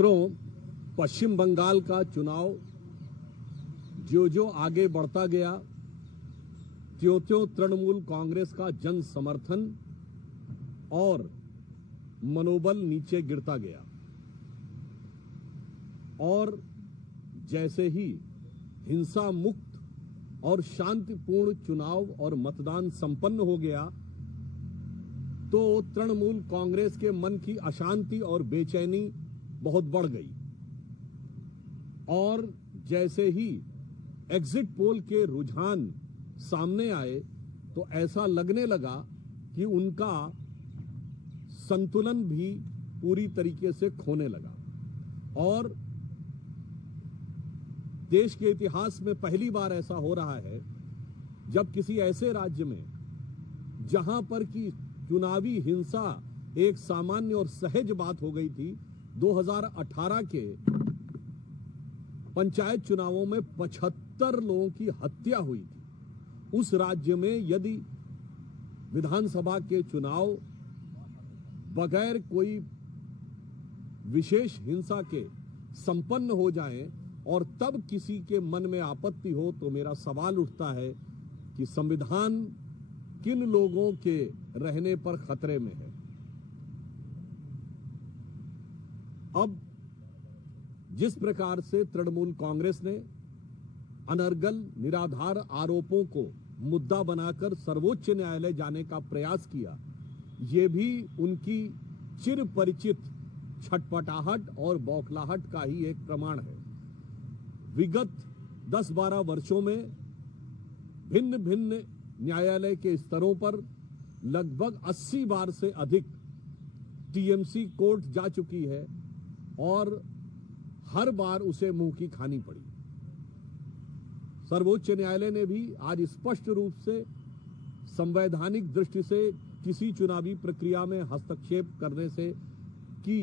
मित्रों, पश्चिम बंगाल का चुनाव जो जो आगे बढ़ता गया, त्यों-त्यों तृणमूल कांग्रेस का जन समर्थन और मनोबल नीचे गिरता गया और जैसे ही हिंसा मुक्त और शांतिपूर्ण चुनाव और मतदान संपन्न हो गया, तो तृणमूल कांग्रेस के मन की अशांति और बेचैनी बहुत बढ़ गई और जैसे ही एग्जिट पोल के रुझान सामने आए तो ऐसा लगने लगा कि उनका संतुलन भी पूरी तरीके से खोने लगा और देश के इतिहास में पहली बार ऐसा हो रहा है जब किसी ऐसे राज्य में जहां पर की चुनावी हिंसा एक सामान्य और सहज बात हो गई थी, 2018 के पंचायत चुनावों में 75 लोगों की हत्या हुई थी। उस राज्य में यदि विधानसभा के चुनाव बगैर कोई विशेष हिंसा के संपन्न हो जाएं और तब किसी के मन में आपत्ति हो, तो मेरा सवाल उठता है कि संविधान किन लोगों के रहने पर खतरे में है। अब जिस प्रकार से तृणमूल कांग्रेस ने अनर्गल निराधार आरोपों को मुद्दा बनाकर सर्वोच्च न्यायालय जाने का प्रयास किया, ये भी उनकी चिर परिचित छटपटाहट और बौखलाहट का ही एक प्रमाण है। विगत 10-12 वर्षों में भिन्न भिन्न न्यायालय के स्तरों पर लगभग 80 बार से अधिक टीएमसी कोर्ट जा चुकी है और हर बार उसे मुंह की खानी पड़ी। सर्वोच्च न्यायालय ने भी आज स्पष्ट रूप से संवैधानिक दृष्टि से किसी चुनावी प्रक्रिया में हस्तक्षेप करने से की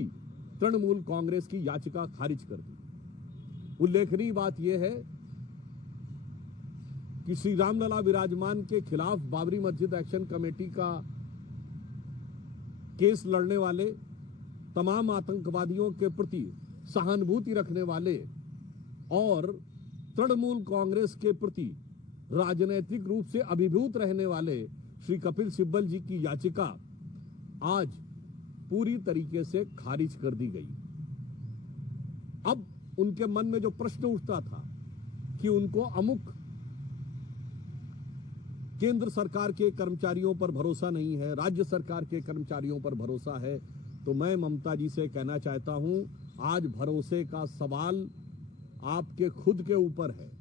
तृणमूल कांग्रेस की याचिका खारिज कर दी। उल्लेखनीय बात यह है कि श्री रामलला विराजमान के खिलाफ बाबरी मस्जिद एक्शन कमेटी का केस लड़ने वाले तमाम आतंकवादियों के प्रति सहानुभूति रखने वाले और तृणमूल कांग्रेस के प्रति राजनीतिक रूप से अभिभूत रहने वाले श्री कपिल सिब्बल जी की याचिका आज पूरी तरीके से खारिज कर दी गई। अब उनके मन में जो प्रश्न उठता था कि उनको अमुक केंद्र सरकार के कर्मचारियों पर भरोसा नहीं है, राज्य सरकार के कर्मचारियों पर भरोसा है, तो मैं ममता जी से कहना चाहता हूं, आज भरोसे का सवाल आपके खुद के ऊपर है।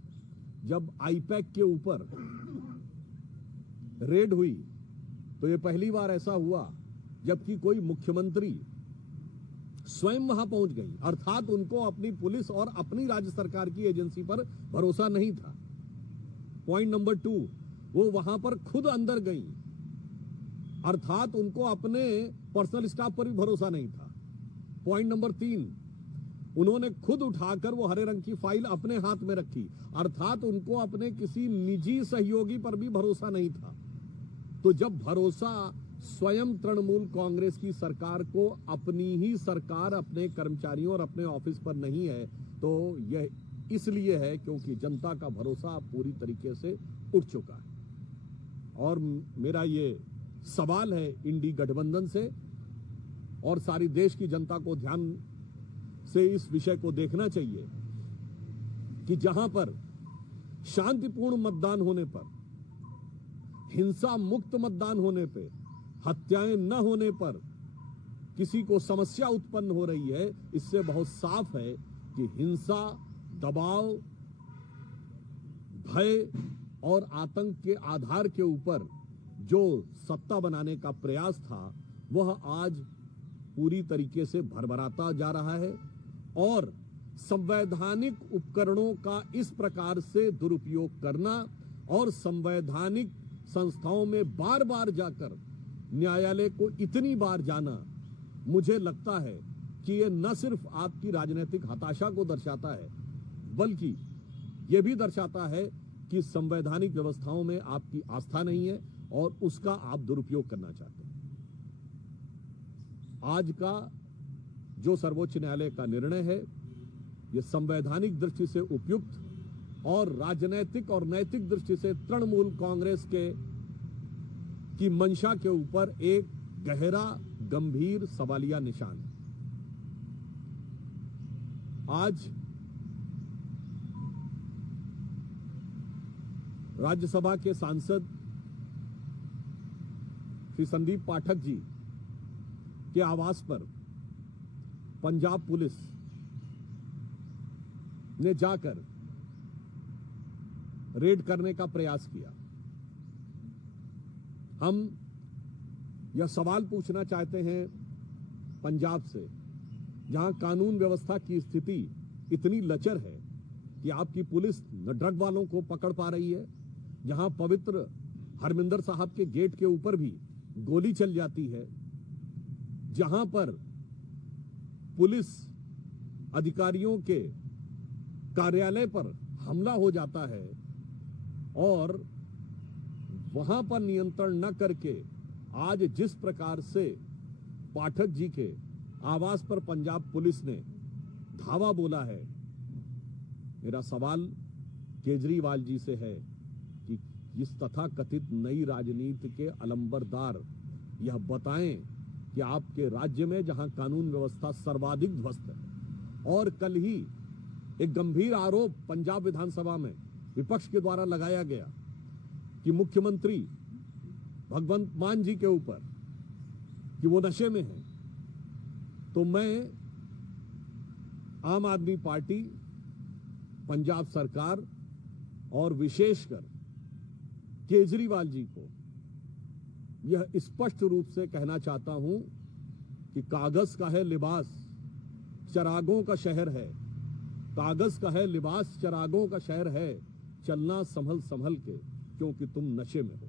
जब आईपैक के ऊपर रेड हुई तो ये पहली बार ऐसा हुआ जबकि कोई मुख्यमंत्री स्वयं वहां पहुंच गई, अर्थात उनको अपनी पुलिस और अपनी राज्य सरकार की एजेंसी पर भरोसा नहीं था। पॉइंट नंबर 2, वो वहां पर खुद अंदर गई, अर्थात उनको अपने पर्सनल स्टाफ पर भी भरोसा नहीं था। पॉइंट नंबर 3, उन्होंने खुद उठाकर वो हरे रंग की फाइल अपने हाथ में रखी, अर्थात उनको अपने किसी निजी सहयोगी पर भी भरोसा नहीं था। तो जब भरोसा स्वयं तृणमूल कांग्रेस की सरकार को अपनी ही सरकार, अपने कर्मचारियों और अपने ऑफिस पर नहीं है, तो यह इसलिए है क्योंकि जनता का भरोसा पूरी तरीके से उठ चुका है। और मेरा ये सवाल है इंडी गठबंधन से और सारी देश की जनता को ध्यान से इस विषय को देखना चाहिए कि जहां पर शांतिपूर्ण मतदान होने पर, हिंसा मुक्त मतदान होने पे, हत्याएं न होने पर किसी को समस्या उत्पन्न हो रही है, इससे बहुत साफ है कि हिंसा, दबाव, भय और आतंक के आधार के ऊपर जो सत्ता बनाने का प्रयास था वह आज पूरी तरीके से भरभराता जा रहा है और संवैधानिक उपकरणों का इस प्रकार से दुरुपयोग करना और संवैधानिक संस्थाओं में बार बार जाकर न्यायालय को इतनी बार जाना, मुझे लगता है कि यह न सिर्फ आपकी राजनीतिक हताशा को दर्शाता है, बल्कि यह भी दर्शाता है कि संवैधानिक व्यवस्थाओं में आपकी आस्था नहीं है और उसका आप दुरुपयोग करना चाहते हैं। आज का जो सर्वोच्च न्यायालय का निर्णय है ये संवैधानिक दृष्टि से उपयुक्त और राजनैतिक और नैतिक दृष्टि से तृणमूल कांग्रेस की मंशा के ऊपर एक गहरा गंभीर सवालिया निशान है। आज राज्यसभा के सांसद श्री संदीप पाठक जी के आवास पर पंजाब पुलिस ने जाकर रेड करने का प्रयास किया। हम यह सवाल पूछना चाहते हैं पंजाब से, जहां कानून व्यवस्था की स्थिति इतनी लचर है कि आपकी पुलिस न ड्रग वालों को पकड़ पा रही है, जहां पवित्र हरमिंदर साहब के गेट के ऊपर भी गोली चल जाती है, जहां पर पुलिस अधिकारियों के कार्यालय पर हमला हो जाता है और वहां पर नियंत्रण न करके आज जिस प्रकार से पाठक जी के आवास पर पंजाब पुलिस ने धावा बोला है, मेरा सवाल केजरीवाल जी से है कि इस तथाकथित नई राजनीति के अलंबरदार यह बताएं कि आपके राज्य में जहां कानून व्यवस्था सर्वाधिक ध्वस्त है, और कल ही एक गंभीर आरोप पंजाब विधानसभा में विपक्ष के द्वारा लगाया गया कि मुख्यमंत्री भगवंत मान जी के ऊपर कि वो नशे में है, तो मैं आम आदमी पार्टी, पंजाब सरकार और विशेषकर केजरीवाल जी को यह स्पष्ट रूप से कहना चाहता हूं कि कागज का है लिबास, चरागों का शहर है। कागज का है लिबास, चरागों का शहर है। चलना संभल संभल के, क्योंकि तुम नशे में हो।